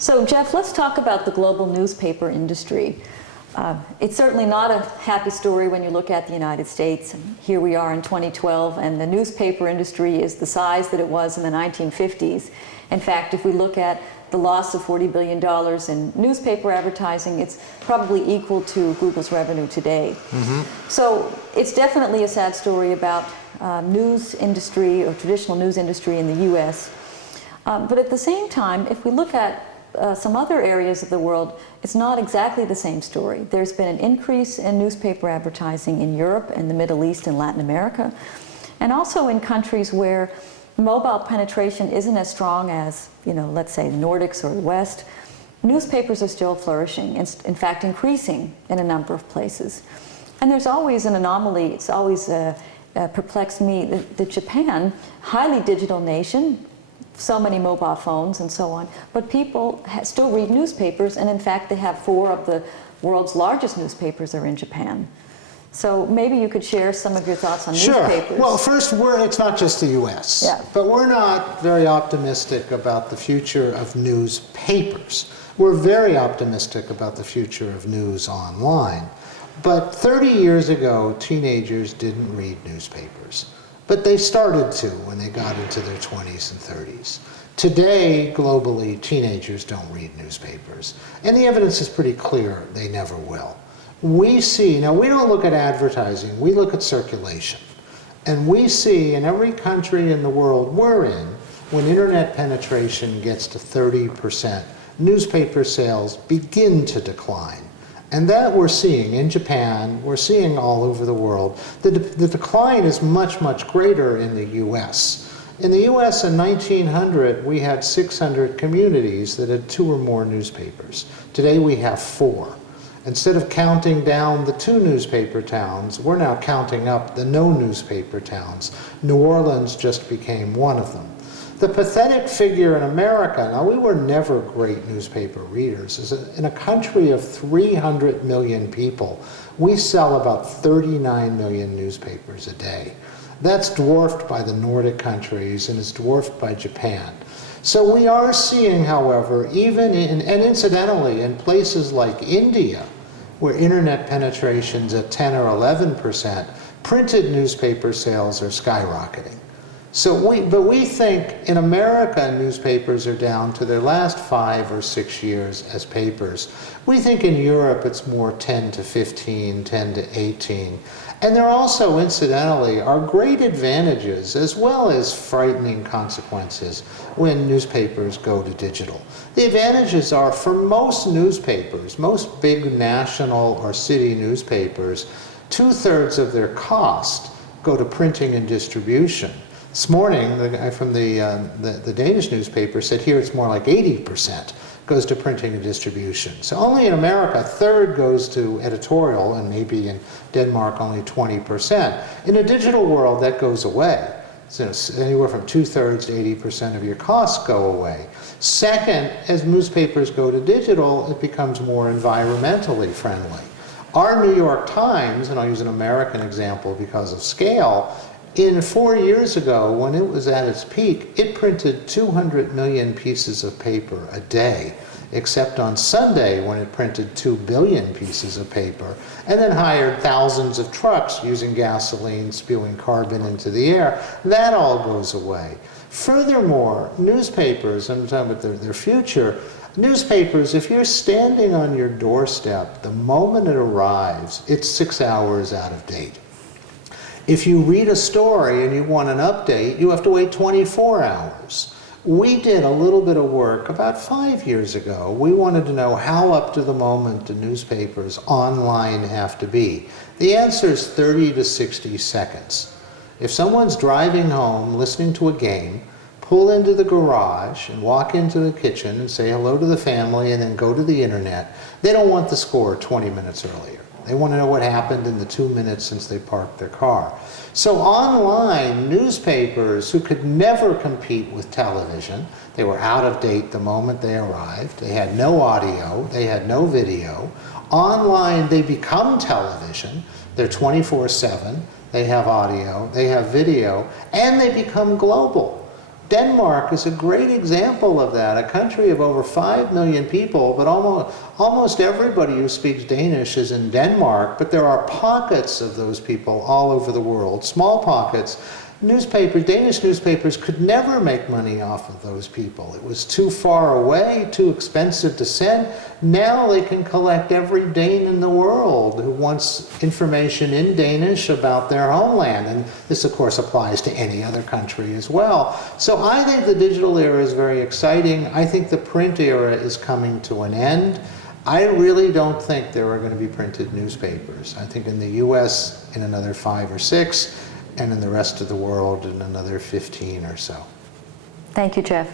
So Jeff, let's talk about the global newspaper industry. It's certainly not a happy story when you look at the United States. Here we are in 2012, and the newspaper industry is the size that it was in the 1950s. In fact, if we look at the loss of $40 billion in newspaper advertising, it's probably equal to Google's revenue today. So it's definitely a sad story about news industry or traditional news industry in the US. But at the same time, if we look at some other areas of the world, it's not exactly the same story. There's been an increase in newspaper advertising in Europe and the Middle East and Latin America, and also in countries where mobile penetration isn't as strong as, let's say the Nordics or the West. Newspapers are still flourishing, and in fact increasing in a number of places. And there's always an anomaly. It's always perplexed me that Japan, highly digital nation, so many mobile phones and so on, but people still read newspapers, and in fact they have 4 of the world's largest newspapers are in Japan. So maybe you could share some of your thoughts on newspapers. Sure. Well, first, it's not just the U.S., but we're not very optimistic about the future of newspapers. We're very optimistic about the future of news online. But 30 years ago, teenagers didn't read newspapers. But they started to when they got into their 20s and 30s. Today, globally, teenagers don't read newspapers. And the evidence is pretty clear, they never will. We see, now we don't look at advertising, we look at circulation. And we see in every country in the world we're in, when internet penetration gets to 30%, newspaper sales begin to decline. And that we're seeing in Japan, we're seeing all over the world. The decline is much, much greater in the US. In the US in 1900, we had 600 communities that had 2 or more newspapers. Today we have 4. Instead of counting down the 2 newspaper towns, we're now counting up the no newspaper towns. New Orleans just became one of them. The pathetic figure in America, now we were never great newspaper readers, is in a country of 300 million people, we sell about 39 million newspapers a day. That's dwarfed by the Nordic countries and is dwarfed by Japan. So we are seeing, however, even in, and incidentally, in places like India, where internet penetration's at 10 or 11%, printed newspaper sales are skyrocketing. But we think in America newspapers are down to their last 5 or 6 years as papers. We think in Europe it's more 10 to 15, 10 to 18. And there also, incidentally, are great advantages as well as frightening consequences when newspapers go to digital. The advantages are for most newspapers, most big national or city newspapers, 2/3 of their cost go to printing and distribution. This morning, the guy from the Danish newspaper said here it's more like 80% goes to printing and distribution. So only in America, 1/3 goes to editorial, and maybe in Denmark only 20%. In a digital world, that goes away. So anywhere from 2/3 to 80% of your costs go away. Second, as newspapers go to digital, it becomes more environmentally friendly. Our New York Times, and I'll use an American example because of scale, in 4 years ago, when it was at its peak, it printed 200 million pieces of paper a day, except on Sunday when it printed 2 billion pieces of paper, and then hired thousands of trucks using gasoline, spewing carbon into the air. That all goes away. Furthermore, newspapers, I'm talking about their future, newspapers, if you're standing on your doorstep, the moment it arrives, it's 6 hours out of date. If you read a story and you want an update, you have to wait 24 hours. We did a little bit of work about 5 years ago. We wanted to know how up to the moment do newspapers online have to be. The answer is 30 to 60 seconds. If someone's driving home, listening to a game, pull into the garage and walk into the kitchen and say hello to the family and then go to the internet, they don't want the score 20 minutes earlier. They want to know what happened in the 2 minutes since they parked their car. So online, newspapers who could never compete with television, they were out of date the moment they arrived, they had no audio, they had no video. Online, they become television, they're 24/7, they have audio, they have video, and they become global. Denmark is a great example of that, a country of over 5 million people, but almost everybody who speaks Danish is in Denmark, but there are pockets of those people all over the world, small pockets. Danish newspapers could never make money off of those people. It was too far away, too expensive to send. Now they can collect every Dane in the world who wants information in Danish about their homeland. And this, of course, applies to any other country as well. So I think the digital era is very exciting. I think the print era is coming to an end. I really don't think there are going to be printed newspapers. I think in the US in another 5 or 6, and in the rest of the world in another 15 or so. Thank you, Jeff.